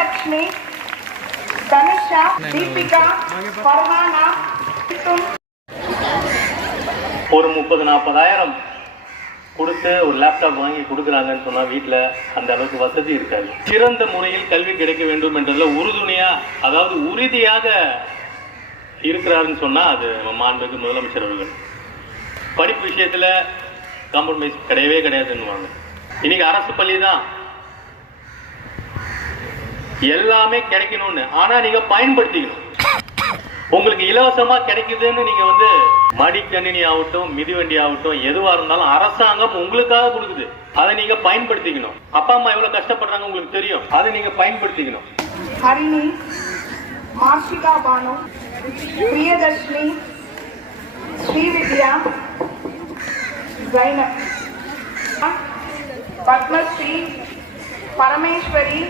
தனலட்சுமி, தனிஷா, தீபிகா, பர்வானா. ஒரு 30-40,000 கொடுத்து ஒரு லேப்டாப் வாங்கி கொடுக்குறாங்கன்னு சொன்னா வீட்டில் அந்த அளவுக்கு வசதி இருக்காது. சிறந்த முறையில் கல்வி கிடைக்க வேண்டும் என்றதுல உறுதுணையா, அதாவது உறுதியாக இருக்கிறாருன்னு சொன்னா அது மாண்புமிகு முதலமைச்சர் அவர்கள். படிப்பு விஷயத்துல காம்ப்ரமைஸ் கிடையவே கிடையாதுன்னுவாங்க. இன்னைக்கு அரசு பள்ளி தான் எல்லாமே கிடைக்கணும்னு, ஆனா நீங்க பயன்படுத்திக்கணும். உங்களுக்கு இலவசமா கிடைக்குதுன்னு நீங்க மடிக்கணினி ஆகட்டும், மிதிவண்டி ஆகட்டும், எதுவா இருந்தாலும் அரசாங்கம் உங்களுக்காக கொடுக்குது. அதை நீங்க பயன்படுத்திக்கணும். அப்பா அம்மா எவ்வளவு கஷ்டப்படுறாங்க உங்களுக்கு தெரியும், அதை நீங்க பயன்படுத்திக்கணும். ஹரிணி, மார்ஷிகா பானு, பிரியதர்ஷினி, ஸ்ரீவித்யா, ஜைனப், பத்மஸ்ரீ, பரமேஸ்வரி,